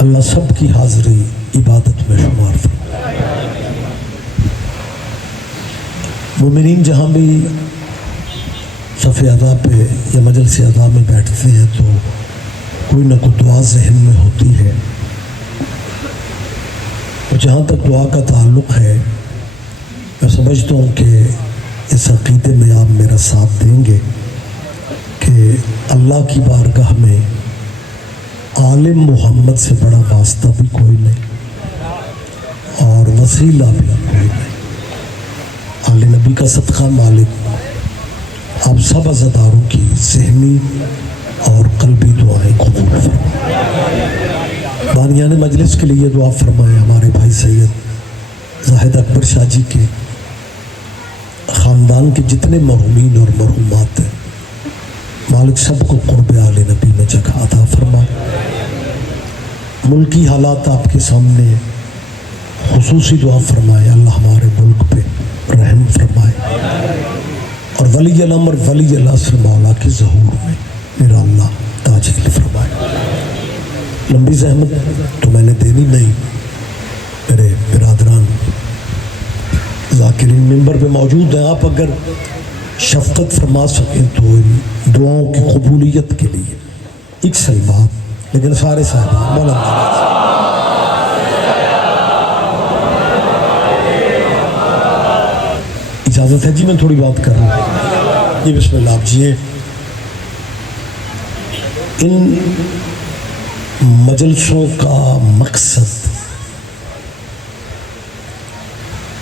اللہ سب کی حاضری عبادت میں شمار فرمائے۔ مومنین جہاں بھی صف ادا پہ یا مجلس ادا میں بیٹھتے ہیں تو کوئی نہ کوئی دعا ذہن میں ہوتی ہے، اور جہاں تک دعا کا تعلق ہے میں سمجھتا ہوں کہ اس عقیدے میں آپ میرا ساتھ دیں گے کہ اللہ کی بارگاہ میں عالم محمد سے بڑا واسطہ بھی کوئی نہیں اور وسیلہ بھی کوئی نہیں۔ آل نبی کا صدقہ مالک آپ سب عزاداروں کی ذہنی اور قلبی دعائیں قبول فرمائے۔ بانیان مجلس کے لیے دعا فرمائے۔ ہمارے بھائی سید زاہد اکبر شاہ جی کے خاندان کے جتنے مرحومین اور مرحومات ہیں، مالک سب کو قرب آل نبی میں جگہ عطا فرمائے۔ ملکی حالات آپ کے سامنے، خصوصی دعا فرمائے اللہ ہمارے ملک پہ رحم فرمائے، اور ولی الامر ولی العصر مولا کے ظہور میں میرا اللہ تاجیل فرمائے۔ لمبی زحمت تو میں نے دینی نہیں، میرے برادران ذاکرین ممبر پہ موجود ہیں، آپ اگر شفقت فرما سکیں تو ان دعاؤں کی قبولیت کے لیے ایک صحیح بات، لیکن سارے صاحبان بلند اجازت ہے جی میں تھوڑی بات کر رہا ہوں جی۔ بسم اللہ آپ جی۔ ان مجلسوں کا مقصد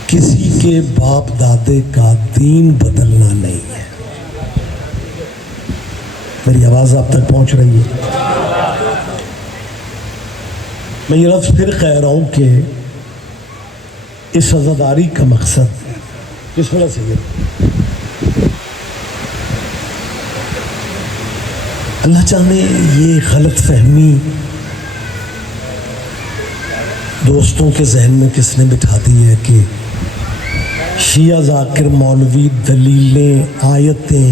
کسی کے باپ دادے کا دین بدلنا نہیں ہے۔ میری آواز آپ تک پہنچ رہی ہے؟ میں یہ لفظ پھر کہہ رہا ہوں کہ اس عزاداری کا مقصد کس وجہ سے اللہ جانے یہ غلط فہمی دوستوں کے ذہن میں کس نے بٹھا دی ہے کہ شیعہ ذاکر مولوی دلیلیں آیتیں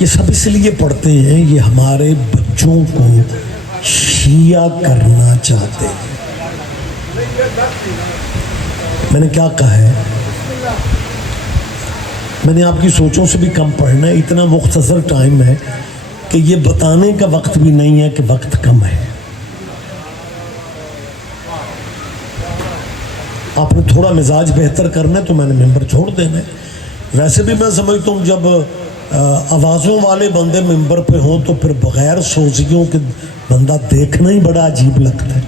یہ سب اس لیے پڑھتے ہیں یہ ہمارے بچوں کو شیعہ کرنا چاہتے ہیں۔ میں نے کیا کہا ہے؟ میں نے آپ کی سوچوں سے بھی کم پڑھنا ہے، اتنا مختصر ٹائم ہے کہ یہ بتانے کا وقت بھی نہیں ہے کہ وقت کم ہے۔ آپ نے تھوڑا مزاج بہتر کرنا ہے تو میں نے ممبر چھوڑ دینا ہے۔ ویسے بھی میں سمجھتا ہوں جب آوازوں والے بندے ممبر پہ ہوں تو پھر بغیر سوزیوں کے بندہ دیکھنا ہی بڑا عجیب لگتا ہے۔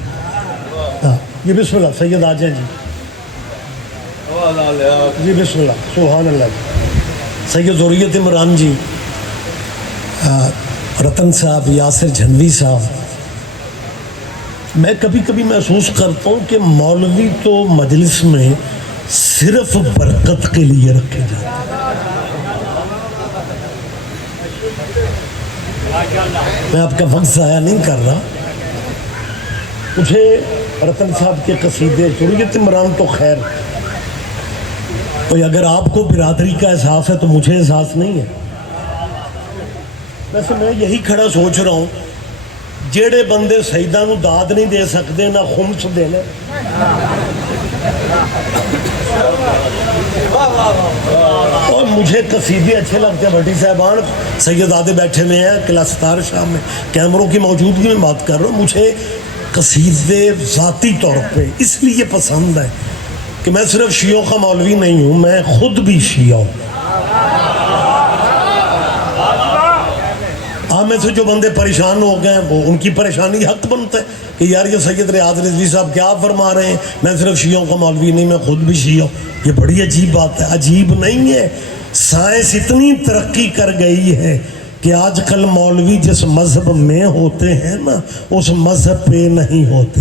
یہ بسم اللہ سید آ جائیں جی جی بسم اللہ سبحان اللہ جی۔ سید ذریت عمران جی، رتن صاحب، یاسر جھنوی صاحب، میں کبھی کبھی محسوس کرتا ہوں کہ مولوی تو مجلس میں صرف برکت کے لیے رکھے جاتے ہیں۔ میں آپ کا وقت ضائع نہیں کر رہا، مجھے رتن صاحب کے قصیدے ذریت عمران تو خیر، اگر آپ کو برادری کا احساس ہے تو مجھے احساس نہیں ہے۔ ویسے میں یہی کھڑا سوچ رہا ہوں جیڑے بندے سیدہ نو داد نہیں دے سکتے نہ خمس دینے، اور مجھے قصیدے اچھے لگتے ہیں۔ بھٹی صاحبان سید آدھے بیٹھے ہوئے ہیں کلاستار شام میں، کیمروں کی موجودگی میں بات کر رہا ہوں۔ مجھے قصیدے ذاتی طور پہ اس لیے پسند ہے کہ میں صرف شیعوں کا مولوی نہیں ہوں، میں خود بھی شیعہ ہوں۔ میں سے جو بندے پریشان ہو گئے ہیں وہ ان کی پریشانی حق بنتا ہے کہ یار یہ سید ریاض رضوی صاحب کیا فرما رہے ہیں، میں صرف شیعوں کا مولوی نہیں، میں خود بھی شیعہ ہوں۔ یہ بڑی عجیب بات ہے۔ عجیب نہیں ہے، سائنس اتنی ترقی کر گئی ہے کہ آج کل مولوی جس مذہب میں ہوتے ہیں نا اس مذہب پہ نہیں ہوتے۔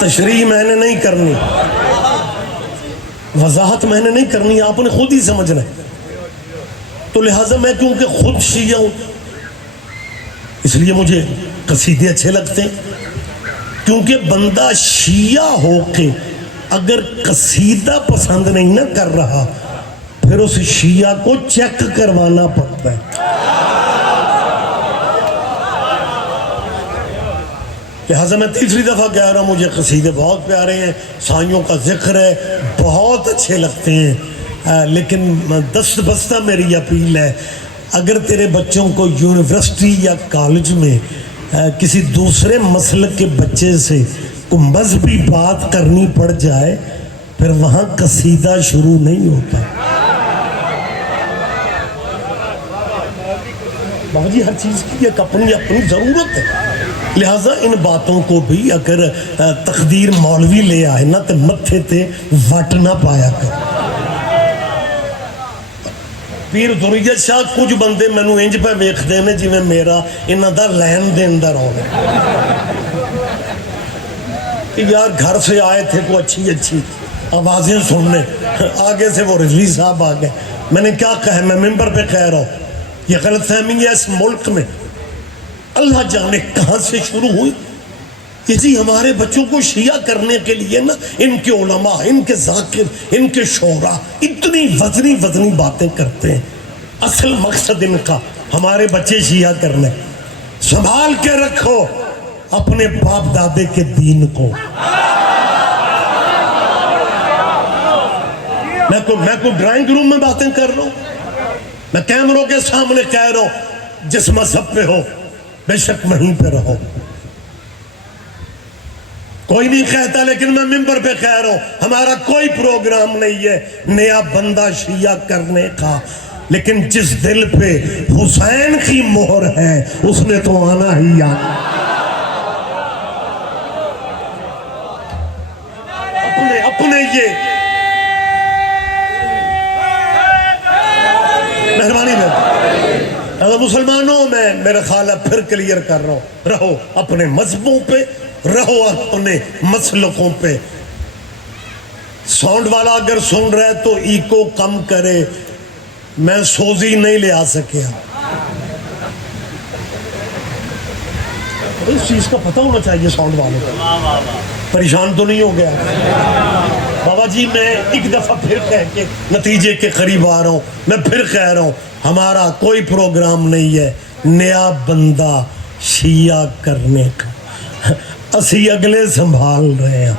تشریح میں نے نہیں کرنی، وضاحت میں نے نہیں کرنی، آپ نے خود ہی سمجھنا ہے۔ تو لہٰذا میں کیونکہ خود شیعہ ہوں اس لیے مجھے قصیدے اچھے لگتے ہیں، کیونکہ بندہ شیعہ ہو کے اگر قصیدہ پسند نہیں نہ کر رہا پھر اس شیعہ کو چیک کروانا پڑتا ہے. لہٰذا میں تیسری دفعہ کہہ رہا ہوں مجھے قصیدے بہت پیارے ہیں, سائیوں کا ذکر ہے, بہت اچھے لگتے ہیں, لیکن دست بستہ میری اپیل ہے اگر تیرے بچوں کو یونیورسٹی یا کالج میں کسی دوسرے مسلک کے بچے سے کوئی مذہبی بات کرنی پڑ جائے پھر وہاں قصیدہ شروع نہیں ہوتا. بابا جی ہر چیز کی ایک اپنی اپنی ضرورت ہے, لہٰذا ان باتوں کو بھی اگر تقدیر مولوی لے آئے نا تو متھے تے وٹ نہ پایا کر. پیر دریت شاہ کچھ بندے مینوں انج پہ ویکھدے نے جویں میرا انہاں دا لین دین دا رول ہے کہ یار گھر سے آئے تھے کو اچھی اچھی آوازیں سننے, آگے سے وہ رضوی صاحب آ گئے. میں نے کیا کہا, میں ممبر پہ کہہ رہا ہوں یہ غلط فہمی ہے اس ملک میں اللہ جانے کہاں سے شروع ہوئی. یہ جی ہمارے بچوں کو شیعہ کرنے کے لیے نا ان کے علماء, ان کے ذاکر, ان کے شعراء اتنی وزنی وزنی باتیں کرتے ہیں. اصل مقصد ان کا ہمارے بچے شیعہ کرنے. سنبھال کے رکھو اپنے باپ دادے کے دین کو. میں کو ڈرائنگ روم میں باتیں کر رہا ہوں, میں کیمروں کے سامنے کہہ رہا ہوں جس مذہب پہ ہو بے شک وہیں پہ رہو. کوئی نہیں کہتا لیکن میں ممبر پہ کہہ رہا ہوں ہمارا کوئی پروگرام نہیں ہے نیا بندہ شیعہ کرنے کا, لیکن جس دل پہ حسین کی مہر ہے اس نے تو آنا ہی آنا. اپنے یہ مہربانی میں مسلمانوں میں میرا خیال ہے پھر کلیئر کر رہا ہوں, رہو اپنے مذہبوں پہ, رہو اپنے مسلکوں پہ. ساؤنڈ والا اگر سن رہے تو ایکو کم کرے, میں سوزی نہیں لے آ سکیا. اس چیز کا پتہ ہونا چاہیے ساؤنڈ والوں کو. پریشان تو نہیں ہو گیا بابا جی؟ میں ایک دفعہ پھر کہہ کے نتیجے کے قریب آ رہا ہوں, میں پھر کہہ رہا ہوں ہمارا کوئی پروگرام نہیں ہے نیا بندہ شیعہ کرنے کا. اسی اگلے سنبھال رہے ہیں.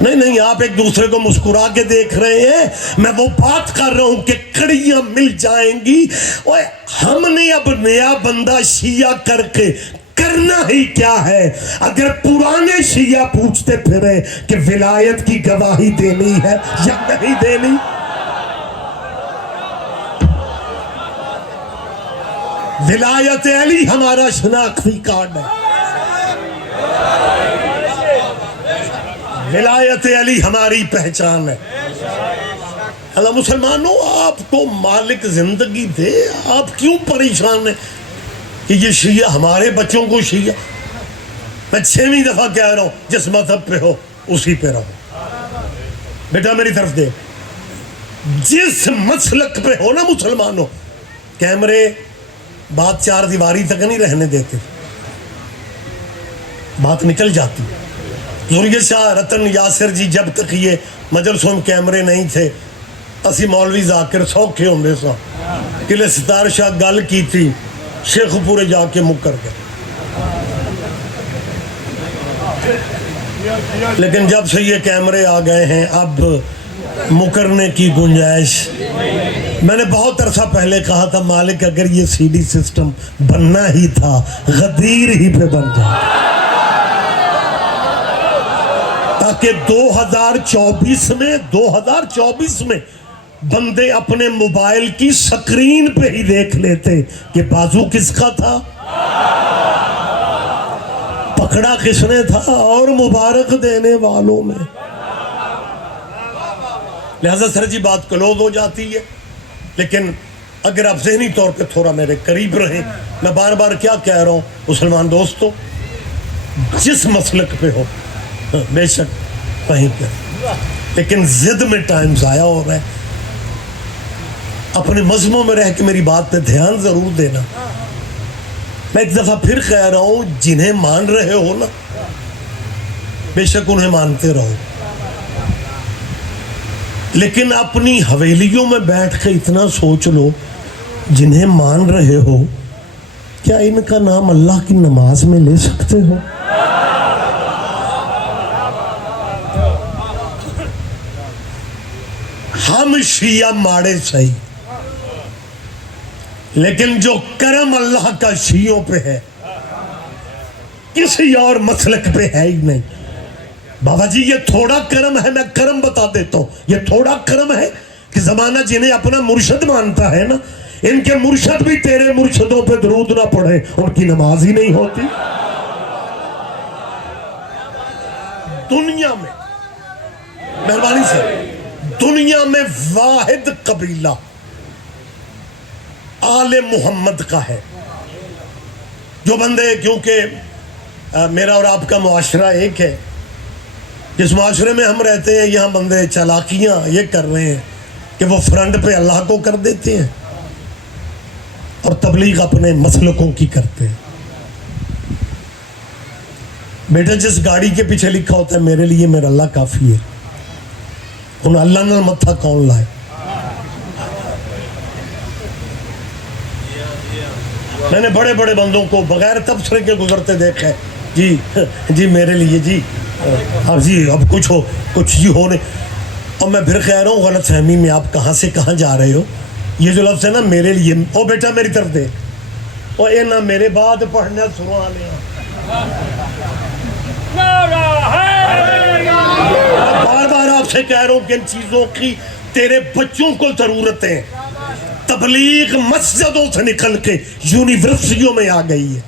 نہیں آپ ایک دوسرے کو مسکرا کے دیکھ رہے ہیں, میں وہ بات کر رہا ہوں کہ کڑیاں مل جائیں گی. ہم نے اب نیا بندہ شیعہ کر کے کرنا ہی کیا ہے؟ اگر پرانے شیعہ پوچھتے پھرے کہ ولایت کی گواہی دینی ہے یا نہیں دینی. ولایت علی ہمارا شناختی کارڈ ہے, ولایت علی ہماری پہچان ہے. اللہ مسلمانوں آپ کو مالک زندگی دے, آپ کیوں پریشان ہیں کہ یہ شیعہ ہمارے بچوں کو شیعہ. میں 6ویں دفعہ کہہ رہا ہوں جس مذہب پہ ہو اسی پہ رہو. بیٹا میری طرف دے, جس مسلک پہ ہو نا مسلمانوں, کیمرے بات 4 دیواری تک نہیں رہنے دیتے, بات نکل جاتی. ضروریت شاہ رتن یاسر جی جب تک یہ مجلسوں میں کیمرے نہیں تھے اسی مولوی ذاکر سوکھے ہوندے سا کہ ستار شاہ گل کی تھی شیخ پورے جا کے مکر گئے. لیکن جب سے یہ کیمرے آ گئے ہیں اب مکرنے کی گنجائش. میں نے بہت عرصہ پہلے کہا تھا مالک اگر یہ سی ڈی سسٹم بننا ہی تھا غدیر ہی پہ بن جائے تاکہ 2024 میں بندے اپنے موبائل کی سکرین پہ ہی دیکھ لیتے کہ بازو کس کا تھا, پکڑا کس نے تھا, اور مبارک دینے والوں میں. لہذا سر جی بات کلوز ہو جاتی ہے, لیکن اگر آپ ذہنی طور پہ تھوڑا میرے قریب رہیں, میں بار بار کیا کہہ رہا ہوں مسلمان دوستو, جس مسلک پہ ہو بے شک وہیں پہ, لیکن ضد میں ٹائم ضائع ہو رہا ہے. اپنے مذہبوں میں رہ کے میری بات پہ دھیان ضرور دینا. میں ایک دفعہ پھر کہہ رہا ہوں جنہیں مان رہے ہو نا بے شک انہیں مانتے رہو, لیکن اپنی حویلیوں میں بیٹھ کے اتنا سوچ لو، جنہیں مان رہے ہو کیا ان کا نام اللہ کی نماز میں لے سکتے ہو؟ ہم شیعہ ماڑے صحیح، لیکن جو کرم اللہ کا شیعوں پہ ہے کسی اور مسلک پہ ہے ہی نہیں۔ بابا جی یہ تھوڑا کرم ہے، میں کرم بتا دیتا ہوں، یہ تھوڑا کرم ہے کہ زمانہ جنہیں اپنا مرشد مانتا ہے نا، ان کے مرشد بھی تیرے مرشدوں پہ درود نہ پڑھے، ان کی نماز ہی نہیں ہوتی۔ دنیا میں مہربانی سے دنیا میں واحد قبیلہ آل محمد کا ہے، جو بندے، کیونکہ میرا اور آپ کا معاشرہ ایک ہے، جس معاشرے میں ہم رہتے ہیں یہاں بندے چالاکیاں یہ کر رہے ہیں کہ وہ فرنٹ پہ اللہ کو کر دیتے ہیں اور تبلیغ اپنے مسلکوں کی کرتے ہیں۔ بیٹا جس گاڑی کے پیچھے لکھا ہوتا ہے میرے لیے میرا اللہ کافی ہے، ان اللہ نال متھا کون لائے؟ میں نے بڑے بڑے بندوں کو بغیر تبصرے کے گزرتے دیکھا ہے، جی جی میرے لیے جی، اب جی اب کچھ جی ہو نہیں، اور میں پھر کہہ رہا ہوں غلط فہمی میں آپ کہاں سے کہاں جا رہے ہو۔ یہ جو لفظ ہے نا میرے لیے، او بیٹا میری طرف دے، اور اے نہ میرے بعد پڑھنا سروا لیا۔ بار بار آپ سے کہہ رہا ہوں کہ ان چیزوں کی تیرے بچوں کو ضرورت ہے۔ تبلیغ مسجدوں سے نکل کے یونیورسٹیوں میں آ گئی ہے۔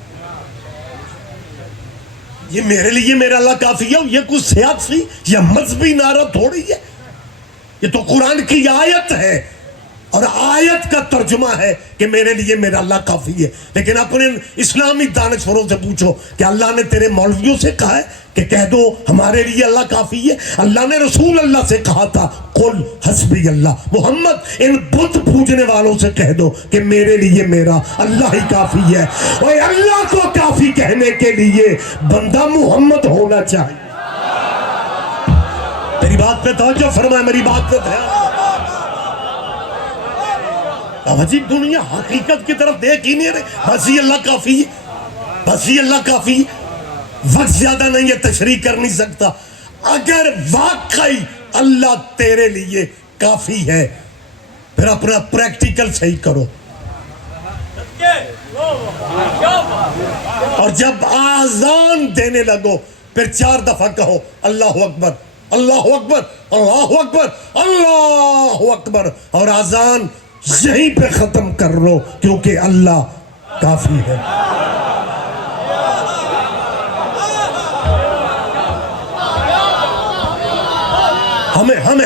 یہ میرے لیے میرا اللہ کافی ہے، یہ کچھ سیاسی یا مذہبی نعرہ تھوڑی ہے، یہ تو قرآن کی آیت ہے، اور آیت کا ترجمہ ہے کہ میرے لیے میرا اللہ کافی ہے۔ لیکن اپنے اسلامی دانشوروں سے پوچھو کہ اللہ نے تیرے مولویوں سے کہا ہے کہ کہہ دو ہمارے لیے اللہ کافی ہے؟ اللہ نے رسول اللہ سے کہا تھا قل حسبی اللہ۔ محمد ان بت پوجنے والوں سے کہہ دو کہ میرے لیے میرا اللہ ہی کافی ہے۔ اور اللہ کو کافی کہنے کے لیے بندہ محمد ہونا چاہیے۔ میری بات پہ توجہ فرمائے، میری بات پہ دھیان۔ جی دنیا حقیقت کی طرف دیکھ ہی نہیں رہے، بس یہ اللہ کافی ہے، بس یہ اللہ کافی ہے۔ وقت زیادہ نہیں ہے، تشریح کر نہیں سکتا۔ اگر واقعی اللہ تیرے لیے کافی ہے پھر اپنا پریکٹیکل صحیح کرو، اور جب آذان دینے لگو پھر 4 دفعہ کہو اللہ اکبر اللہ اکبر اللہ اکبر اللہ اکبر، اور آذان یہیں پہ ختم کر لو، کیونکہ اللہ کافی ہے۔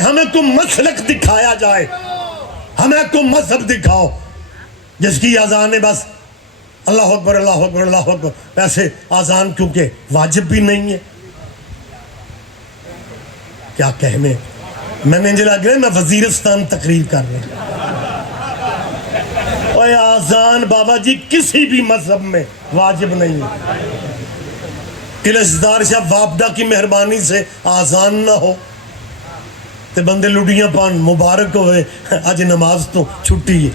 ہمیں کوئی مسلک دکھایا جائے، ہمیں کوئی مذہب دکھاؤ جس کی آذان ہے بس اللہ اکبر اللہ اکبر اللہ اکبر۔ ویسے آذان کیونکہ واجب بھی نہیں ہے، کیا کہنے، میں نے جو لگ رہا ہے میں وزیرستان تقریر کر رہا ہوں۔ اور آذان بابا جی کسی بھی مذہب میں واجب نہیں ہے۔ کلشدار شاہ وابڈا کی مہربانی سے آذان نہ ہو تے بندے لڈیاں پان مبارک ہوئے، آج نماز تو چھٹی ہے۔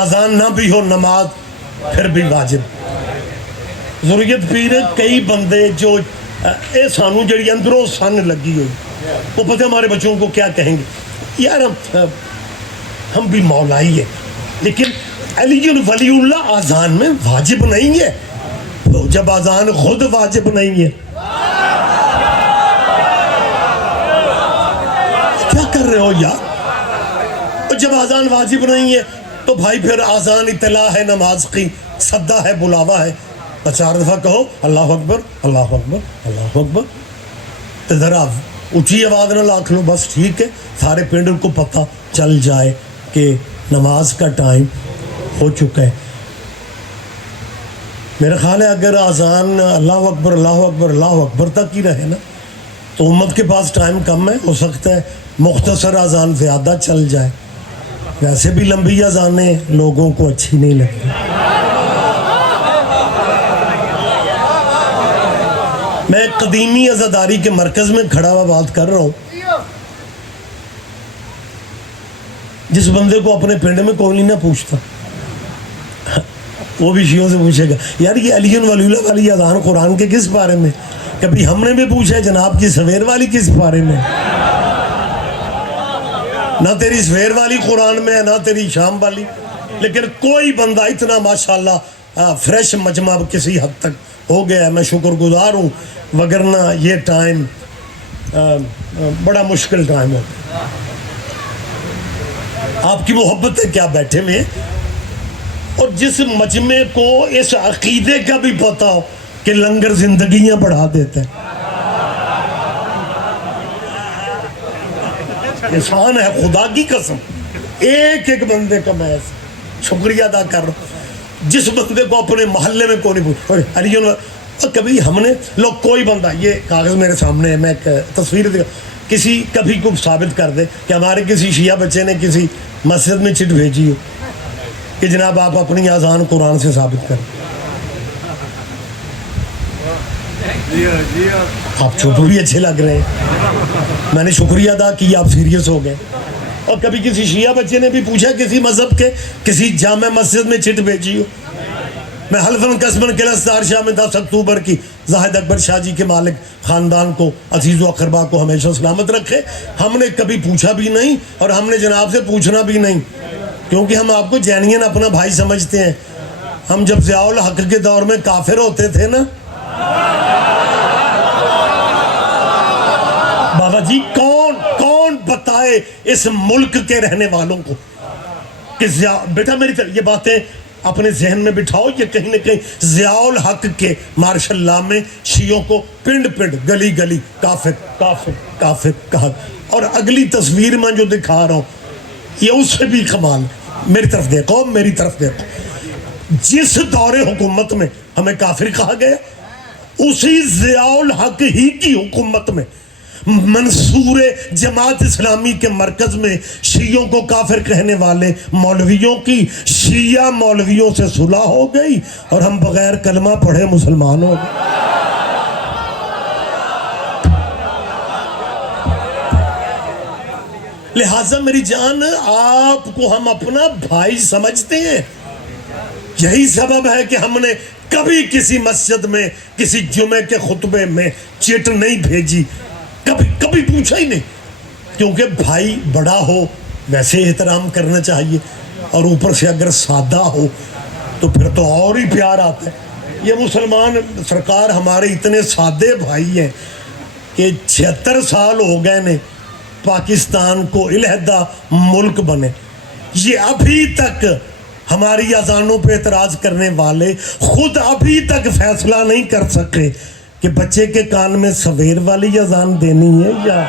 آذان نہ بھی ہو نماز پھر بھی واجب۔ ضروریت پیر کئی بندے جو اے سانو جڑی اندروں سن لگی ہوئی، وہ پتہ ہمارے بچوں کو کیا کہیں گے، یار ہم بھی مولائی ہیں، لیکن علی ولی اللہ آذان میں واجب نہیں ہے، تو جب آذان خود واجب نہیں ہے کیا کر رہے ہو یار؟ جب آذان واجب نہیں ہے تو بھائی پھر آذان اطلاع ہے نماز کی، صدہ ہے، بلاوا ہے، 4 دفعہ کہو اللہ اکبر اللہ اکبر اللہ اکبر، تو ذرا اونچی آواز نہ لاکھ لو، بس ٹھیک ہے، سارے پنڈ کو پتہ چل جائے کہ نماز کا ٹائم ہو چکا ہے۔ میرا خیال ہے اگر آذان اللہ اکبر اللہ اکبر تک ہی رہے نا تو امت کے پاس ٹائم کم ہے، ہو سکتا ہے مختصر آذان زیادہ چل جائے، ویسے بھی لمبی آذانیں لوگوں کو اچھی نہیں لگتی۔ میں قدیمی عزاداری کے مرکز میں کھڑا ہوا بات کر رہا ہوں. جس بندے کو اپنے پنڈ میں کوئی نہیں نہ پوچھتا وہ بھی شیعوں سے پوچھے گا یار یہ علی ولی اللہ والی اذان قرآن کے کس بارے میں. کبھی ہم نے بھی پوچھا جناب کی سویر والی کس بارے میں. نہ تیری سویر والی قرآن میں ہے نہ تیری شام والی. لیکن کوئی بندہ اتنا ماشاءاللہ فریش مجمع کسی حد تک ہو گیا ہے. میں شکر گزار ہوں وگرنہ یہ ٹائم بڑا مشکل ٹائم ہوتا. آپ کی محبت ہے کیا بیٹھے میں. اور جس مجمع کو اس عقیدے کا بھی پتا ہو کہ لنگر زندگیاں بڑھا دیتا ہے. احسان ہے خدا کی قسم. ایک ایک بندے کا میں شکریہ ادا کر رہا ہوں جس بندے کو اپنے محلے میں کوئی نہیں پوچھا. کبھی ہم نے لوگ کوئی بندہ یہ کاغذ میرے سامنے ہے میں ایک تصویر دے کسی کبھی کو ثابت کر دے کہ ہمارے کسی شیعہ بچے نے کسی مسجد میں چٹ بھیجی ہو کہ جناب آپ اپنی اذان قرآن سے ثابت کریں. آپ چپ بھی اچھے لگ رہے ہیں. میں نے شکریہ ادا کیا آپ سیریس ہو گئے. اور کبھی کسی شیعہ بچے نے بھی پوچھا کسی مذہب کے کسی جامع مسجد میں چٹ بھیجی ہو. میں حلفاً قسماً کلستار شاہ میں 10 اکتوبر کی زاہد اکبر شاہ جی کے مالک خاندان کو عزیز و اقربا کو ہمیشہ سلامت رکھے. ہم نے کبھی پوچھا بھی نہیں اور ہم نے جناب سے پوچھنا بھی نہیں کیونکہ ہم آپ کو جینین اپنا بھائی سمجھتے ہیں. ہم جب ضیاء الحق کے دور میں کافر ہوتے تھے نا بابا جی کون بتائے اس ملک کے رہنے والوں کو کہ بیٹا میری طرح یہ باتیں اپنے ذہن میں بٹھاؤ. یہ کہیں نہ کہیں ضیاء الحق کے مارشل لا میں شیعوں کو پنڈ گلی گلی کافر کہا. اور اگلی تصویر میں جو دکھا رہا ہوں یہ اس سے بھی کمال. میری طرف دیکھو. جس دور حکومت میں ہمیں کافر کہا گیا اسی ضیاء الحق ہی کی حکومت میں منصور جماعت اسلامی کے مرکز میں شیعوں کو کافر کہنے والے مولویوں کی شیعہ مولویوں سے صلح ہو گئی اور ہم بغیر کلمہ پڑھے مسلمان ہو گئے. لہٰذا میری جان آپ کو ہم اپنا بھائی سمجھتے ہیں. یہی سبب ہے کہ ہم نے کبھی کسی مسجد میں کسی جمعے کے خطبے میں چٹ نہیں بھیجی. کبھی پوچھا ہی نہیں کیونکہ بھائی بڑا ہو ویسے احترام کرنا چاہیے اور اوپر سے اگر سادہ ہو تو پھر تو اور ہی پیار آتا ہے. یہ مسلمان سرکار ہمارے اتنے سادے بھائی ہیں کہ 76 سال ہو گئے نے پاکستان کو علیحدہ ملک بنے. یہ ابھی تک ہماری اذانوں پہ اعتراض کرنے والے خود ابھی تک فیصلہ نہیں کر سکے کہ بچے کے کان میں سویر والی اذان دینی ہے یا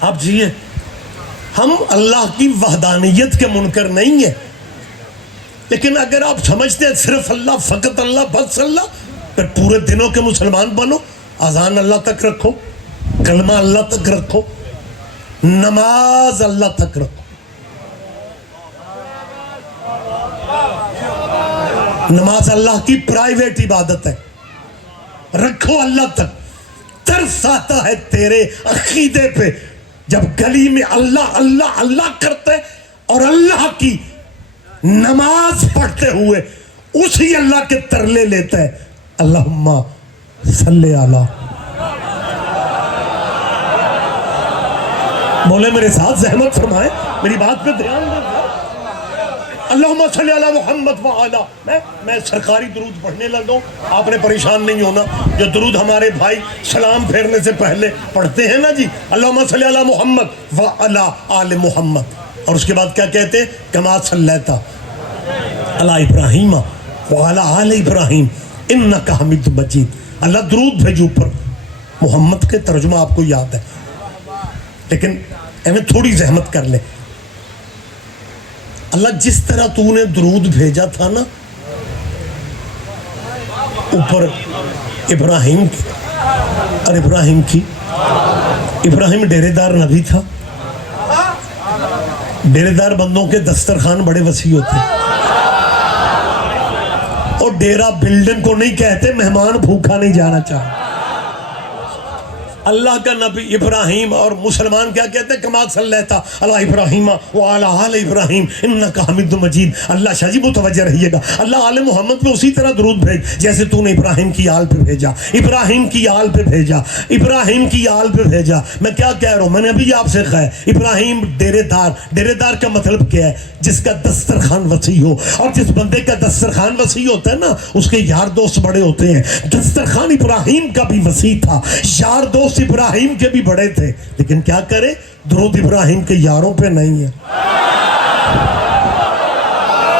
آپ جیئے. ہم اللہ کی وحدانیت کے منکر نہیں ہیں لیکن اگر آپ سمجھتے ہیں صرف اللہ فقط اللہ بس اللہ پھر پورے دنوں کے مسلمان بنو. اذان اللہ تک رکھو کلمہ اللہ تک رکھو نماز اللہ تک رکھو. نماز اللہ کی پرائیویٹ عبادت ہے رکھو اللہ تک. ترس آتا ہے تیرے عقیدے پہ جب گلی میں اللہ اللہ اللہ کرتے اور اللہ کی نماز پڑھتے ہوئے اسی اللہ کے ترلے لیتا ہے اللہم صلی علی. بولے میرے ساتھ زحمت فرمائے میری بات پہ دھیان دیں. اللہم صلی علی محمد وعلا. میں سرکاری درود پڑھنے لگا ہوں. آپ نے پریشان نہیں ہونا. جو درود ہمارے بھائی سلام پھیرنے سے پہلے پڑھتے ہیں نا جی اللہم صلی علی محمد وعلا آل محمد اور اس کے بعد کیا کہتے ہیں کما صلیتا علی ابراہیم وعلا آل ابراہیم انکا حمید مجید. اللہ درود بھیجو پر محمد کے ترجمہ آپ کو یاد ہے لیکن ہمیں تھوڑی زحمت کر لے. اللہ جس طرح تو نے درود بھیجا تھا نا اوپر ابراہیم کی اور ابراہیم ڈیرے دار نبی تھا ڈیرے دار بندوں کے دسترخوان بڑے وسیع ہوتے ہیں، اور ڈیرا بلڈنگ کو نہیں کہتے مہمان بھوکا نہیں جانا چاہتا۔ اللہ کا نبی ابراہیم اور مسلمان کیا کہتے ہیں؟ کما صلیت علی ابراہیم وعلی آل ابراہیم انک حمید مجید۔ اللہ شاہ جی متوجہ رہیے گا، اللہ آل محمد پہ اسی طرح درود بھیج جیسے تو نے ابراہیم کی آل پہ بھیجا، ابراہیم کی آل پہ بھیجا، ابراہیم کی آل پہ بھیجا۔ میں کیا کہہ رہا ہوں، میں نے ابھی آپ سے کہا ہے ابراہیم ڈیرے دار۔ ڈیرے دار کا مطلب کیا ہے؟ جس کا دسترخوان وسیع ہو، اور جس بندے کا دسترخوان وسیع ہوتا ہے نا اس کے یار دوست بڑے ہوتے ہیں۔ دسترخوان ابراہیم کا بھی وسیع تھا، یار دوست ابراہیم کے بھی بڑے تھے، لیکن کیا کرے؟ درود ابراہیم کے یاروں پہ نہیں ہے۔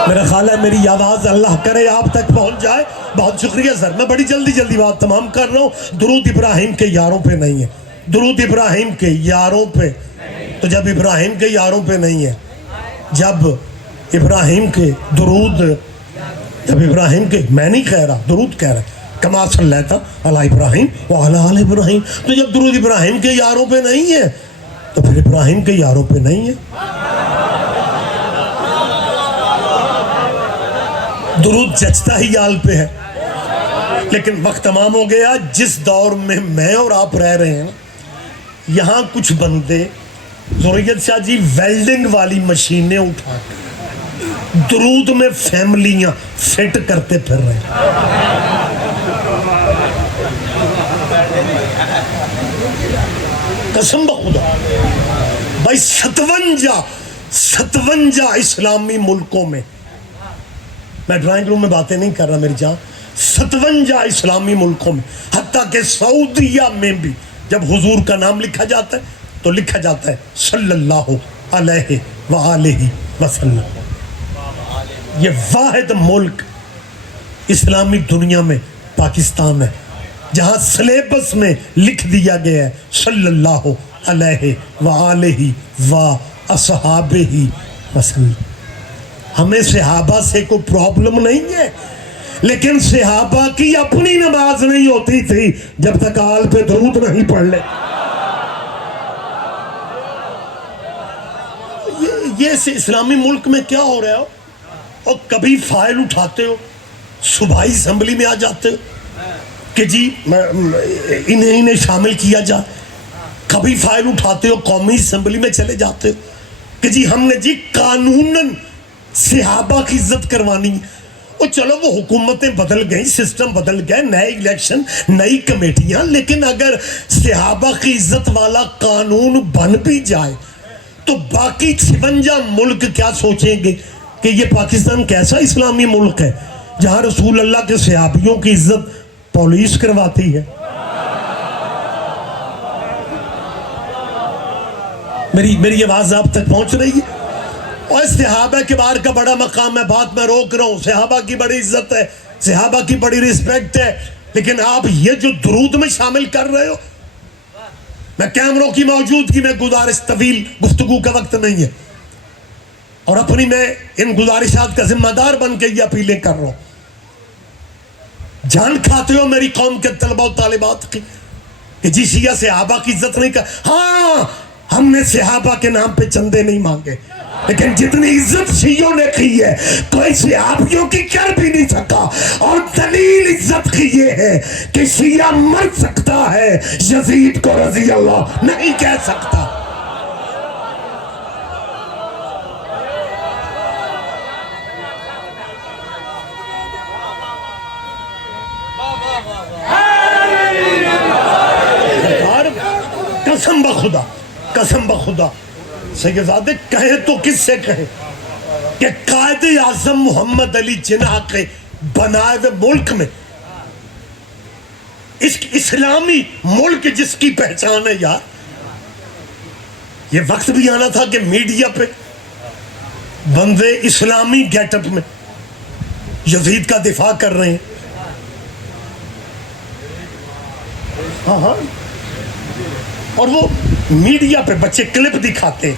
میرا خیال ہے میری آواز اللہ کرے آپ تک پہنچ جائے۔ بہت شکریہ سر، میں بڑی جلدی بات تمام کر رہا ہوں۔ درود ابراہیم کے یاروں پہ نہیں ہے، درود ابراہیم کے یاروں پہ۔ تو جب ابراہیم کے یاروں پہ نہیں ہے، جب ابراہیم کے درود، جب ابراہیم کے، میں نہیں کہہ رہا، درود کہہ رہا کما صلیت علی ابراہیم وعلی آل ابراہیم، تو جب درود ابراہیم کے یاروں پہ نہیں ہے تو پھر ابراہیم کے یاروں پہ نہیں ہے۔ درود جچتا ہی آل پہ ہے، لیکن وقت تمام ہو گیا۔ جس دور میں اور آپ رہ رہے ہیں، یہاں کچھ بندے ذریت شاہ جی ویلڈنگ والی مشینیں اٹھا کے درود میں فیملیاں فٹ کرتے پھر رہے ہیں۔ قسم بخدا بھائی 57 اسلامی ملکوں میں، میں ڈرائنگ روم میں باتیں نہیں کر رہا میری جان، 57 اسلامی ملکوں میں، حتیٰ کہ سعودیہ میں بھی جب حضور کا نام لکھا جاتا ہے تو لکھا جاتا ہے صلی اللہ علیہ وآلہ وسلم۔ یہ واحد ملک اسلامی دنیا میں پاکستان ہے جہاں سلیبس میں لکھ دیا گیا ہے صلی اللہ علیہ وآلہ وصحابہ وسلم۔ ہمیں صحابہ سے کوئی پرابلم نہیں ہے، لیکن صحابہ کی اپنی نماز نہیں ہوتی تھی جب تک آل پہ درود نہیں پڑھ لے۔ یہ اسلامی ملک میں کیا ہو رہا ہو؟ اور کبھی فائل اٹھاتے ہو، صوبائی اسمبلی میں آ جاتے ہو کہ جی انہیں شامل کیا جائے، کبھی فائل اٹھاتے ہو قومی اسمبلی میں چلے جاتے ہو کہ جی ہم نے جی قانوناً صحابہ کی عزت کروانی ہے۔ اور چلو وہ حکومتیں بدل گئیں، سسٹم بدل گئے، نئے الیکشن، نئی کمیٹیاں، لیکن اگر صحابہ کی عزت والا قانون بن بھی جائے تو باقی 56 ملک کیا سوچیں گے کہ یہ پاکستان کیسا اسلامی ملک ہے جہاں رسول اللہ کے صحابیوں کی عزت پولیس کرواتی ہے۔ میری آواز آپ تک پہنچ رہی ہے؟ اور صحابہ کبار کا بڑا مقام ہے، بات میں روک رہا ہوں، صحابہ کی بڑی عزت ہے، صحابہ کی بڑی رسپیکٹ ہے، لیکن آپ یہ جو درود میں شامل کر رہے ہو، میں کیمروں کی موجودگی میں گزارش، طویل گفتگو کا وقت نہیں ہے، اور اپنی میں ان گزارشات کا ذمہ دار بن کے یہ اپیلیں کر رہا ہوں۔ جان کھاتے ہو میری قوم کے طلبہ و طالبات کی کہ جی شیعہ صحابہ کی عزت نہیں کر، ہاں ہم نے صحابہ کے نام پہ چندے نہیں مانگے، لیکن جتنی عزت شیعوں نے کی ہے کوئی صحابیوں کی کر بھی نہیں سکا، اور دلیل عزت کی یہ ہے کہ شیعہ مر سکتا ہے، یزید کو رضی اللہ نہیں کہہ سکتا۔ قسم بخدا سیدزادے کہیں تو کس سے کہیں کہ قائد اعظم محمد علی جناح کے بنائے ہوئے ملک میں، اس اسلامی ملک جس کی پہچان ہے یار، یہ وقت بھی آنا تھا کہ میڈیا پہ بندے اسلامی گیٹ اپ میں یزید کا دفاع کر رہے ہیں۔ ہاں اور وہ میڈیا پہ بچے کلپ دکھاتے ہیں۔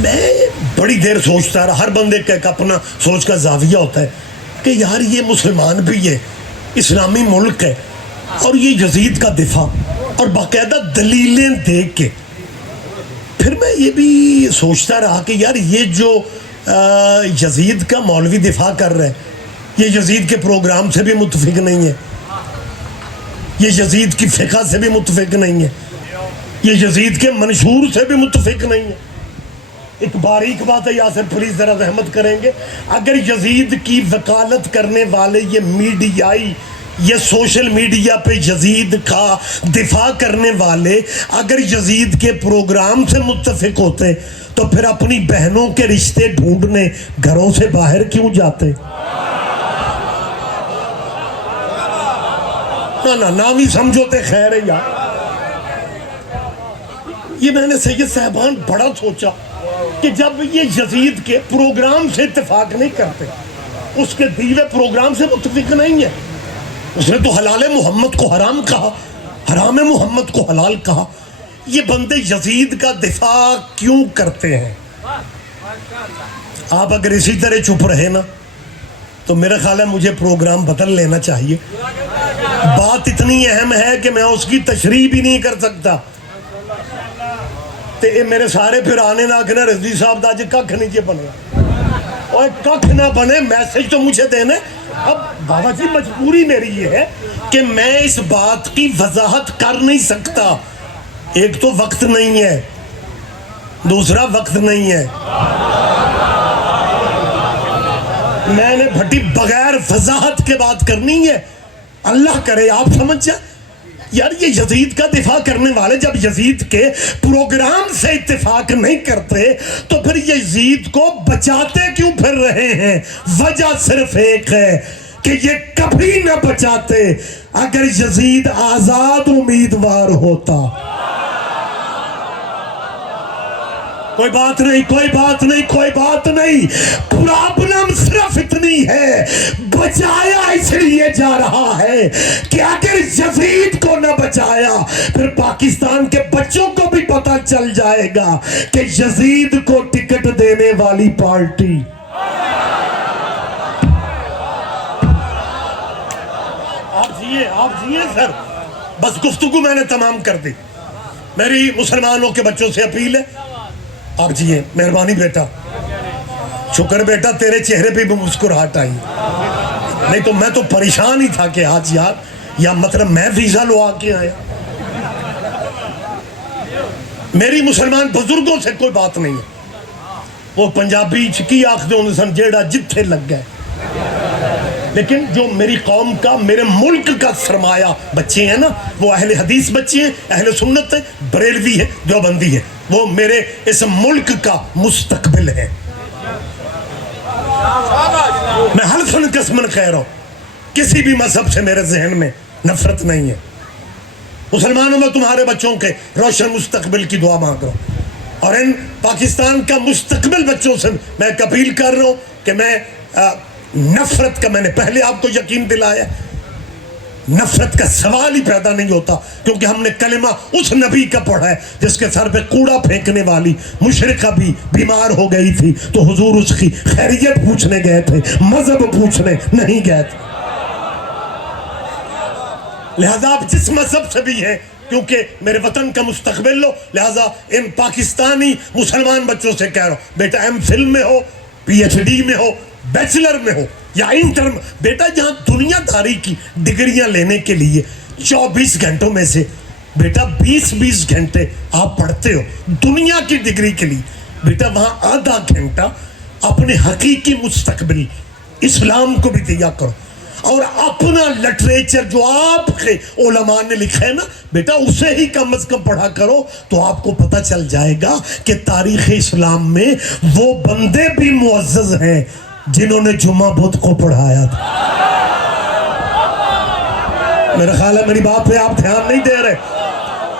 میں بڑی دیر سوچتا رہا، ہر بندے کا ایک اپنا سوچ کا زاویہ ہوتا ہے کہ یار یہ مسلمان بھی ہے، اسلامی ملک ہے، اور یہ یزید کا دفاع، اور باقاعدہ دلیلیں دے کے پھر میں یہ بھی سوچتا رہا کہ یار یہ جو یزید کا مولوی دفاع کر رہے ہیں یہ یزید کے پروگرام سے بھی متفق نہیں ہے، یہ یزید کی فقہ سے بھی متفق نہیں ہے، یہ یزید کے منشور سے بھی متفق نہیں ہے۔ ایک باریک بات ہے یاسر پلیز ذرا رحمت کریں گے، اگر یزید کی وکالت کرنے والے یہ میڈیائی یہ سوشل میڈیا پہ یزید کا دفاع کرنے والے اگر یزید کے پروگرام سے متفق ہوتے تو پھر اپنی بہنوں کے رشتے ڈھونڈنے گھروں سے باہر کیوں جاتے؟ نام ہی سمجھوتے خیر ہے یار۔ یہ میں نے سید صاحبان بڑا سوچا کہ جب یہ یزید کے پروگرام سے اتفاق نہیں کرتے، اس کے دیوے پروگرام سے متفق نہیں ہے، اس نے تو حلال محمد کو حرام کہا، حرام محمد کو حلال کہا، یہ بندے یزید کا دفاع کیوں کرتے ہیں؟ آپ اگر اسی طرح چپ رہے نا تو میرا خیال ہے مجھے پروگرام بدل لینا چاہیے۔ بات اتنی اہم ہے کہ میں اس کی تشریح بھی نہیں کر سکتا، تے میرے سارے پھر آنے نہ کہ رضوی صاحب دا جی ککھ نہیں جے بنے، اور ککھ نہ بنے میسج تو مجھے دینے۔ اب بابا جی مجبوری میری یہ ہے کہ میں اس بات کی وضاحت کر نہیں سکتا، ایک تو وقت نہیں ہے، دوسرا وقت نہیں ہے، میں نے بھٹی بغیر وضاحت کے بات کرنی ہے۔ اللہ کرے آپ سمجھ جائیں یار، یہ یزید کا دفاع کرنے والے جب یزید کے پروگرام سے اتفاق نہیں کرتے تو پھر یزید کو بچاتے کیوں پھر رہے ہیں؟ وجہ صرف ایک ہے کہ یہ کبھی نہ بچاتے اگر یزید آزاد امیدوار ہوتا۔ کوئی بات نہیں، کوئی بات نہیں، کوئی بات نہیں، پرابلم صرف اتنی ہے، بچایا اس لیے جا رہا ہے کہ اگر یزید کو نہ بچایا پھر پاکستان کے بچوں کو بھی پتہ چل جائے گا کہ یزید کو ٹکٹ دینے والی پارٹی۔ آپ جیئے سر، بس گفتگو میں نے تمام کر دی۔ میری مسلمانوں کے بچوں سے اپیل ہے، آپ جیئے، مہربانی بیٹا، شکر بیٹا تیرے چہرے پہ بھی مسکراہٹ آئی، نہیں تو میں تو پریشان ہی تھا کہ آج یار یا مطلب میں ویزا لو آ کے آیا۔ میری مسلمان بزرگوں سے کوئی بات نہیں ہے، وہ پنجابی چکی آخدے ہونے سن جیڑا جتھے لگ گئے، لیکن جو میری قوم کا میرے ملک کا سرمایہ بچے ہیں نا وہ اہل حدیث بچے ہیں، اہل سنت ہے، بریلوی ہے، دیوبندی ہے، وہ میرے اس ملک کا مستقبل ہے۔ میں حلفاً قسماً کہہ رہا ہوں کسی بھی مذہب سے میرے ذہن میں نفرت نہیں ہے۔ مسلمانوں میں تمہارے بچوں کے روشن مستقبل کی دعا مانگ رہا ہوں، اور ان پاکستان کا مستقبل بچوں سے میں ایک اپیل کر رہا ہوں کہ میں نفرت کا، میں نے پہلے آپ کو یقین دلایا، نفرت کا سوال ہی پیدا نہیں ہوتا، کیونکہ ہم نے کلمہ اس نبی کا پڑھا ہے جس کے سر پہ کوڑا پھینکنے والی مشرقہ بھی بیمار ہو گئی تھی تو حضور اس کی خیریت پوچھنے گئے تھے، مذہب پوچھنے نہیں گئے تھے۔ لہذا آپ جس مذہب سے بھی ہیں، کیونکہ میرے وطن کا مستقبل لو، لہذا ان پاکستانی مسلمان بچوں سے کہہ رہا ہوں بیٹا ایم فل میں ہو، پی ایچ ڈی میں ہو، بیچلر میں ہو یا انٹر میں، بیٹا جہاں دنیا داری کی ڈگریاں لینے کے لیے 24 گھنٹوں میں سے بیٹا 20 گھنٹے آپ پڑھتے ہو دنیا کی ڈگری کے لیے، بیٹا وہاں آدھا گھنٹہ اپنے حقیقی مستقبل اسلام کو بھی دیا کرو، اور اپنا لٹریچر جو آپ کے علماء نے لکھا ہے نا بیٹا اسے ہی کم از کم پڑھا کرو، تو آپ کو پتہ چل جائے گا کہ تاریخ اسلام میں وہ بندے بھی معزز ہیں جنہوں نے جمعہ بدھ کو پڑھایا تھا۔ میرا خیال ہے میری بات پہ آپ دھیان نہیں دے رہے،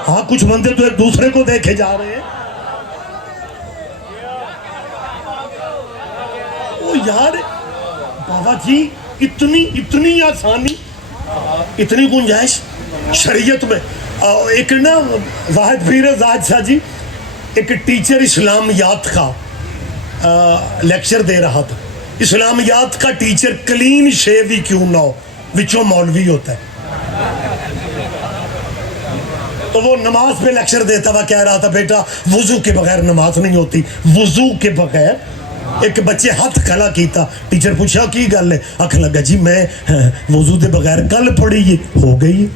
ہاں کچھ بندے تو ایک دوسرے کو دیکھے جا رہے ہیں۔ وہ یار بابا جی اتنی آسانی، اتنی گنجائش شریعت میں۔ ایک نا واحد پیر زاہد شاہ جی ایک ٹیچر اسلامیات کا لیکچر دے رہا تھا، اسلامیات کا ٹیچر کلین شیو ہی کیوں نہ ہو، وچوں مولوی ہوتا ہے۔ تو وہ نماز پہ لیکچر دیتا ہوا کہہ رہا تھا بیٹا وضو کے بغیر نماز نہیں ہوتی، وضو کے بغیر۔ ایک بچے ہاتھ کھلا کیتا، ٹیچر پوچھا کی گل ہے، آکھن لگا جی میں وضو دے بغیر کل پڑھی ہے، ہو گئی۔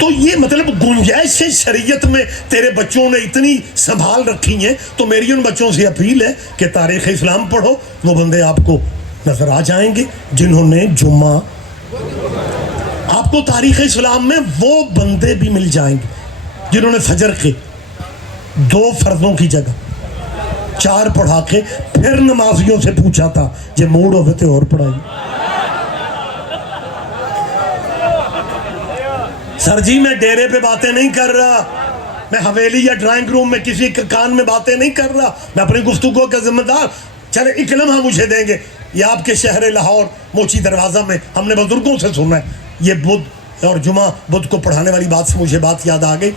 تو یہ مطلب گنجائشیں شریعت میں تیرے بچوں نے اتنی سنبھال رکھی ہیں، تو میری ان بچوں سے اپیل ہے کہ تاریخ اسلام پڑھو، وہ بندے آپ کو نظر آ جائیں گے جنہوں نے جمعہ، آپ کو تاریخ اسلام میں وہ بندے بھی مل جائیں گے جنہوں نے فجر کے 2 فرضوں کی جگہ 4 پڑھا کے پھر نمازیوں سے پوچھا تھا جے موڈ ہوئے تھے اور پڑھائی۔ سر جی میں ڈیرے پہ باتیں نہیں کر رہا، میں حویلی یا ڈرائنگ روم میں کسی کے کان میں باتیں نہیں کر رہا، میں اپنی گفتگو کا ذمہ دار۔ چلے ایک لمحہ مجھے دیں گے، یہ آپ کے شہر لاہور موچی دروازہ میں ہم نے بزرگوں سے سنا ہے، یہ بدھ اور جمعہ بدھ کو پڑھانے والی بات سے مجھے بات یاد آ گئی۔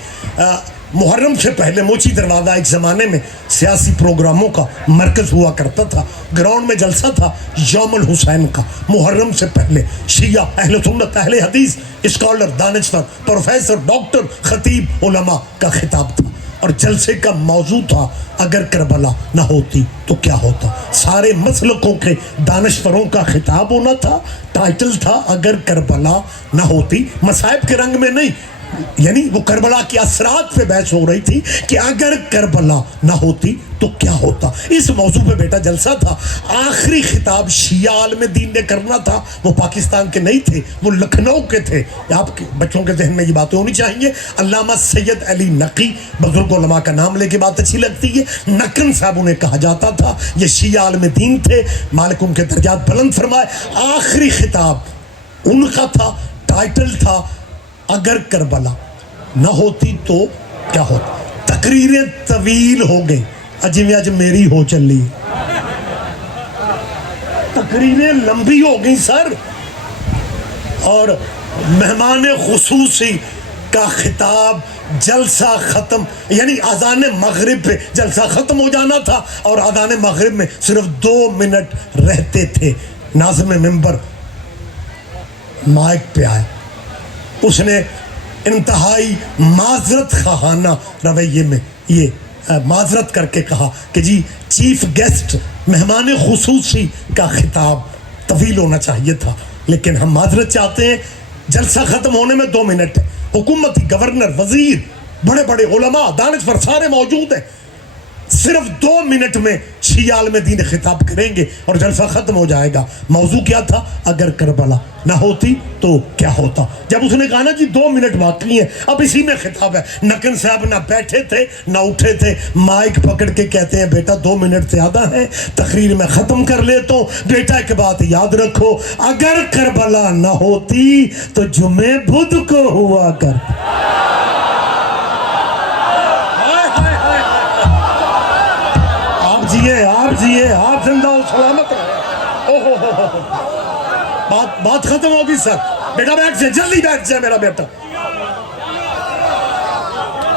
محرم سے پہلے موچی دروازہ ایک زمانے میں سیاسی پروگراموں کا مرکز ہوا کرتا تھا، گراؤنڈ میں جلسہ تھا یوم الحسین کا، محرم سے پہلے شیعہ، اہل سنت، اہل حدیث، اسکالر، دانشور، پروفیسر، ڈاکٹر، خطیب، علماء کا خطاب تھا، اور جلسے کا موضوع تھا اگر کربلا نہ ہوتی تو کیا ہوتا۔ سارے مسلکوں کے دانشوروں کا خطاب ہونا تھا، ٹائٹل تھا اگر کربلا نہ ہوتی، مصائب کے رنگ میں نہیں، یعنی وہ کربلا کے اثرات پہ بحث ہو رہی تھی کہ اگر کربلا نہ ہوتی تو کیا ہوتا۔ اس موضوع پہ بیٹا جلسہ تھا، آخری خطاب شیعہ عالم دین نے کرنا تھا، وہ پاکستان کے نہیں تھے، وہ لکھنؤ کے تھے۔ آپ کے بچوں کے ذہن میں یہ باتیں ہونی چاہیے۔ علامہ سید علی نقی، بزرگ علماء کا نام لے کے بات اچھی لگتی ہے، نقن صاحب انہیں کہا جاتا تھا، یہ شیعہ عالم دین تھے، مالک ان کے درجات بلند فرمائے۔ آخری خطاب ان کا تھا، ٹائٹل تھا اگر کربلا نہ ہوتی تو کیا ہوتا۔ تقریریں طویل ہو گئی، اجی آج میری ہو چلی، تقریریں لمبی ہو گئی سر، اور مہمان خصوصی کا خطاب، جلسہ ختم، یعنی اذان مغرب پہ جلسہ ختم ہو جانا تھا، اور اذان مغرب میں صرف 2 منٹ رہتے تھے۔ ناظم ممبر مائک پہ آیا، اس نے انتہائی معذرت خواہانہ رویے میں یہ معذرت کر کے کہا کہ جی چیف گیسٹ، مہمان خصوصی کا خطاب طویل ہونا چاہیے تھا، لیکن ہم معذرت چاہتے ہیں، جلسہ ختم ہونے میں 2 منٹ ہے، حکومتی گورنر، وزیر، بڑے بڑے علماء، دانشور سارے موجود ہیں، صرف 2 منٹ میں شیعہ عالم دین خطاب کریں گے اور جلسہ ختم ہو جائے گا۔ موضوع کیا تھا؟ اگر کربلا نہ ہوتی تو کیا ہوتا۔ جب اس نے کہا نا جی 2 منٹ باقی ہیں، اب اسی میں خطاب ہے، نقن صاحب نہ بیٹھے تھے نہ اٹھے تھے، مائک پکڑ کے کہتے ہیں بیٹا 2 منٹ زیادہ ہیں، تقریر میں ختم کر لیتا ہوں۔ بیٹا ایک بات یاد رکھو، اگر کربلا نہ ہوتی تو جمعے بدھ کو ہوا کرتا۔ آپ جیے، آپ زندہ ہو، سلامت رہے۔ بات ختم ہوگی سر، بیٹا بیٹھ جائے، جلدی بیٹھ جائے میرا بیٹا۔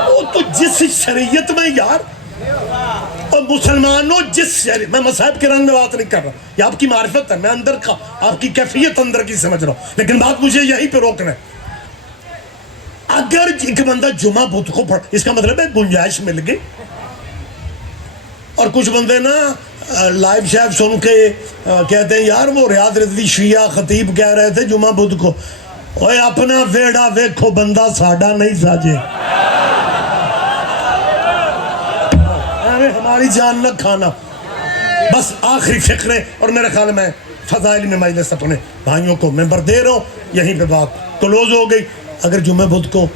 وہ تو جس شریعت میں یار، اور مسلمانوں جس شریعت میں، مصائب کے رنگ میں بات نہیں کر رہا، یہ آپ کی معرفت ہے، میں اندر کا آپ کی کیفیت اندر کی سمجھ رہا ہوں، لیکن بات مجھے یہی پہ روکنا ہے۔ اگر ایک بندہ جمعہ بدھ کو پڑھ، اس کا مطلب ہے گنجائش مل گئی، اور کچھ بندے نا لائیو شیف سن کے کہتے ہیں یار وہ ریاض رضوی شیعہ خطیب کہہ رہے تھے جمعہ بدھ کو، اوے اپنا ویڑا ویکھو بندہ ساڈا نہیں ساجے، ہماری جان نہ کھانا۔ بس آخری فکرے، اور میرے خیال میں فضائل میں مجلس اپنے بھائیوں کو ممبر دے رہا ہوں، یہیں پہ بات کلوز ہو گئی۔ اگر جمعہ بدھ کو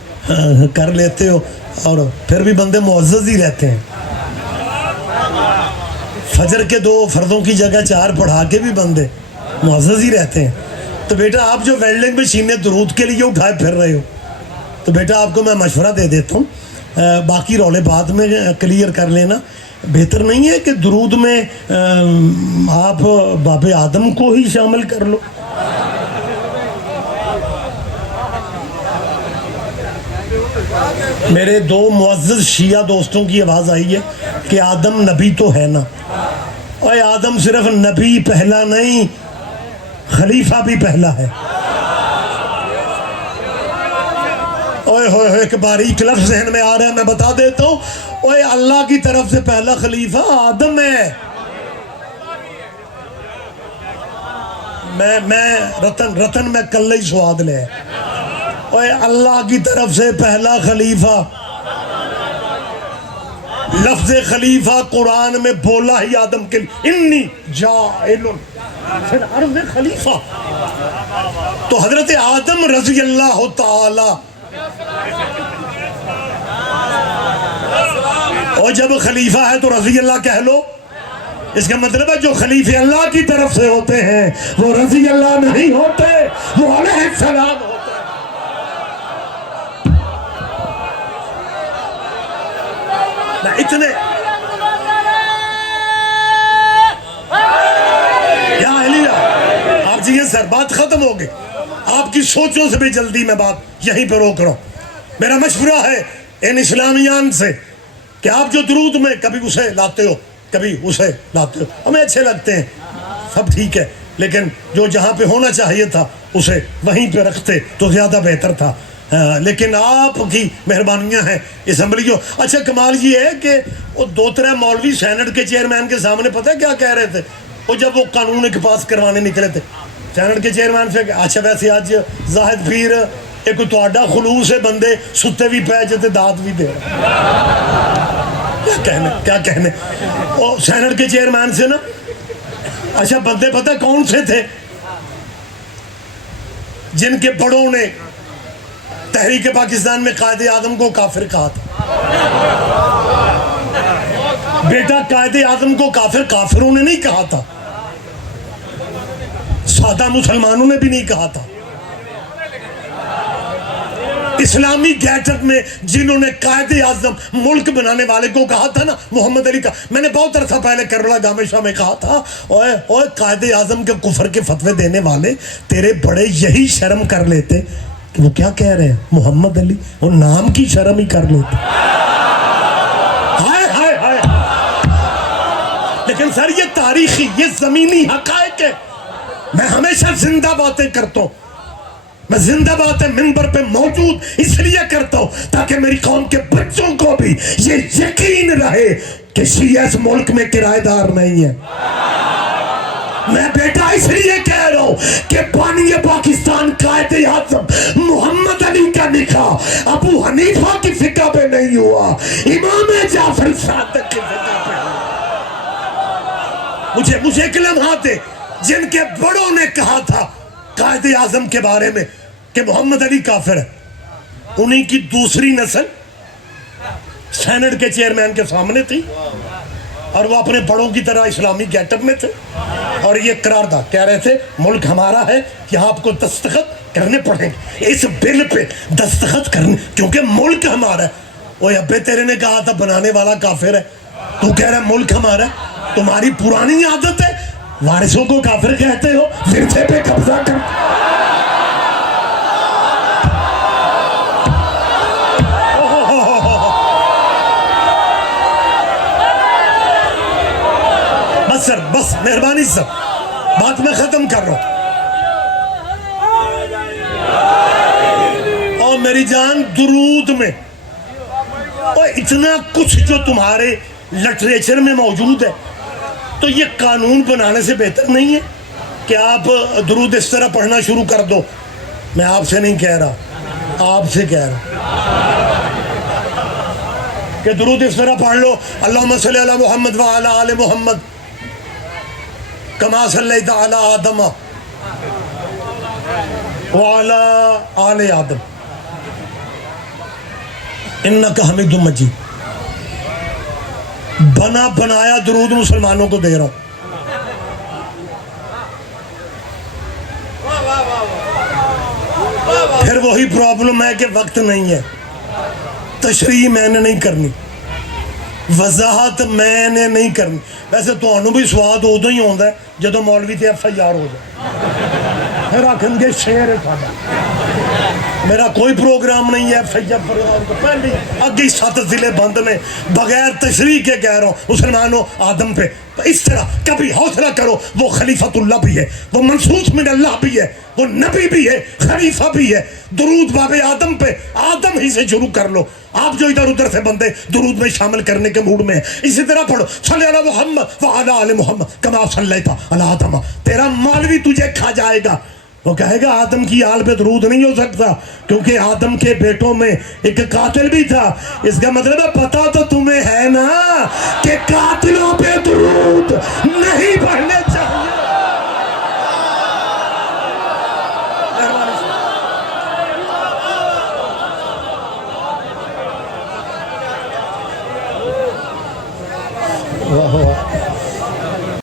کر لیتے ہو، اور پھر بھی بندے معزز ہی رہتے ہیں، فجر کے 2 فرضوں کی جگہ 4 پڑھا کے بھی بندے معزز ہی رہتے ہیں، تو بیٹا آپ جو ویلڈنگ مشینیں درود کے لیے اٹھائے پھر رہے ہو، تو بیٹا آپ کو میں مشورہ دے دیتا ہوں، باقی رولے بعد میں کلیئر کر لینا۔ بہتر نہیں ہے کہ درود میں آپ باب آدم کو ہی شامل کر لو؟ میرے 2 معزز شیعہ دوستوں کی آواز آئی ہے کہ آدم نبی تو ہے نا، اور آدم صرف نبی پہلا نہیں، خلیفہ بھی پہلا ہے۔ اوے ہوئے ایک باریک لفظ ذہن میں آ رہا ہے، میں بتا دیتا ہوں. اوے اللہ کی طرف سے پہلا خلیفہ آدم ہے. میں رتن میں کل ہی سواد لے. اوے اللہ کی طرف سے پہلا خلیفہ، لفظ خلیفہ قرآن میں بولا ہی آدم کے لیے، انی جاعل فی الارض خلیفہ. تو حضرت آدم رضی اللہ تعالی، اور جب خلیفہ ہے تو رضی اللہ کہہ لو. اس کا مطلب ہے جو خلیفے اللہ کی طرف سے ہوتے ہیں وہ رضی اللہ نہیں ہوتے، وہ علیہ السلام ہوتے ہیں. اتنے یا علیہ آپ جی سر بات ختم ہو گئی. آپ کی سوچوں سے بھی جلدی میں بات یہیں پہ روک رہا ہوں. میرا مشورہ ہے ان اسلامیان سے کہ آپ جو درود میں کبھی اسے لاتے ہو کبھی اسے لاتے ہو، ہمیں اچھے لگتے ہیں، سب ٹھیک ہے، لیکن جو جہاں پہ ہونا چاہیے تھا اسے وہیں پہ رکھتے تو زیادہ بہتر تھا. لیکن آپ کی مہربانیاں ہیں اسمبلی کو. اچھا کمال یہ ہے کہ وہ 2-3 مولوی سینٹ کے چیئرمین کے سامنے پتہ ہے کیا کہہ رہے تھے؟ وہ جب وہ قانون کے پاس کروانے نکلے تھے سینٹ کے چیئرمین سے کہ اچھا ویسے آج زاہد پیر ایک تہاڈا خلوص ہے، بندے ستے بھی پے جتے دات بھی دے. کیا کہنے وہ سینٹ کے چیئرمین سے نا. اچھا بندے پتہ کون سے تھے؟ جن کے بڑوں نے تحریک پاکستان میں قائد اعظم کو کافر کہا تھا. بیٹا قائد اعظم کو کافروں نے نہیں کہا تھا، سادہ مسلمانوں نے بھی نہیں کہا تھا. اسلامی گیٹ اپ میں جنہوں نے قائد اعظم ملک بنانے والے کو کہا تھا نا، محمد علی کا، میں نے بہت عرصہ پہلے کربلا جامع شاہ میں کہا تھا، اوے قائد اعظم کے کفر کے فتوے دینے والے تیرے بڑے یہی شرم کر لیتے کہ وہ کیا کہہ رہے ہیں محمد علی، وہ نام کی شرم ہی کر لیتے. ہائے ہائے ہائے. لیکن سر یہ تاریخی، یہ زمینی حقائق ہے. میں ہمیشہ زندہ باتیں کرتا ہوں. میں زندہ باتیں منبر پہ موجود اس لیے کرتا ہوں تاکہ میری قوم کے بچوں کو بھی یہ یقین رہے کہ شیعہ اس ملک میں کرایہ دار نہیں ہے. میں بیٹا اس لیے کہہ رہا ہوں کہ بانی پاکستان قائد اعظم محمد علی کا نکاح ابو حنیفہ کی فقہ پہ نہیں ہوا، امام جعفر صادق کی فقہ پہ ہوا. مجھے ایک لمحہ دے جن کے بڑوں نے کہا تھا قائد اعظم کے بارے میں کہ محمد علی کافر ہے، انہی کی دوسری نسل سینٹ کے چیئرمین کے سامنے تھی اور وہ اپنے بڑوں کی طرح اسلامی گیٹ اپ میں تھے اور یہ قرارداد کہہ رہے تھے ملک ہمارا ہے، یہاں آپ کو دستخط کرنے پڑیں گے اس بل پہ، دستخط کرنے، کیونکہ ملک ہمارا ہے. وہ ابے تیرے نے کہا تھا بنانے والا کافر ہے، تو کہہ رہا ہے ملک ہمارا ہے. تمہاری پرانی عادت ہے وارثوں کو کافر کہتے ہو، ورثے پہ قبضہ کر. بس سر بس مہربانی سر بات میں ختم کر رہا ہوں. اور میری جان درود میں اور اتنا کچھ جو تمہارے لٹریچر میں موجود ہے، تو یہ قانون بنانے سے بہتر نہیں ہے کہ آپ درود اس طرح پڑھنا شروع کر دو. میں آپ سے نہیں کہہ رہا، آپ سے کہہ رہا کہ درود اس طرح پڑھ لو، اللہم صلی علی محمد وعلی آل محمد کما صلیت علی آدم وعلی آل آدم انک حمید مجید. بنا بنایا درود مسلمانوں کو دے رہا ہوں. پھر وہی پرابلم ہے کہ وقت نہیں ہے، تشریح میں نے نہیں کرنی، وضاحت میں نے نہیں کرنی. ویسے تو انہوں بھی سواد ادو ہی ہوتا ہے جدو مولوی تے FIR ہو جائے، پھر آکھن گے شیر ہے ساڈا. میرا کوئی پروگرام نہیں ہے سید پروگرام کو پہلی اگی 7 ضلع بند میں بغیر تشریح کے کہہ رہا ہوں مسلمانوں آدم پہ اس طرح کبھی حوصلہ کرو. وہ خلیفۃ اللہ بھی ہے, وہ منصوص من اللہ بھی ہے, وہ نبی بھی ہے, خلیفہ بھی ہے. درود باب آدم پہ آدم ہی سے شروع کر لو. آپ جو ادھر ادھر سے بندے درود میں شامل کرنے کے موڈ میں ہیں اسی طرح پڑھو صلی علی محمد وعلی آل محمد کما صلیت علی آدم. تیرا مولوی تجھے کھا جائے گا, وہ کہے گا آدم کی آل پہ درود نہیں ہو سکتا کیونکہ آدم کے بیٹوں میں ایک قاتل بھی تھا. اس کا مطلب ہے پتہ تو تمہیں ہے نا کہ قاتلوں پہ درود نہیں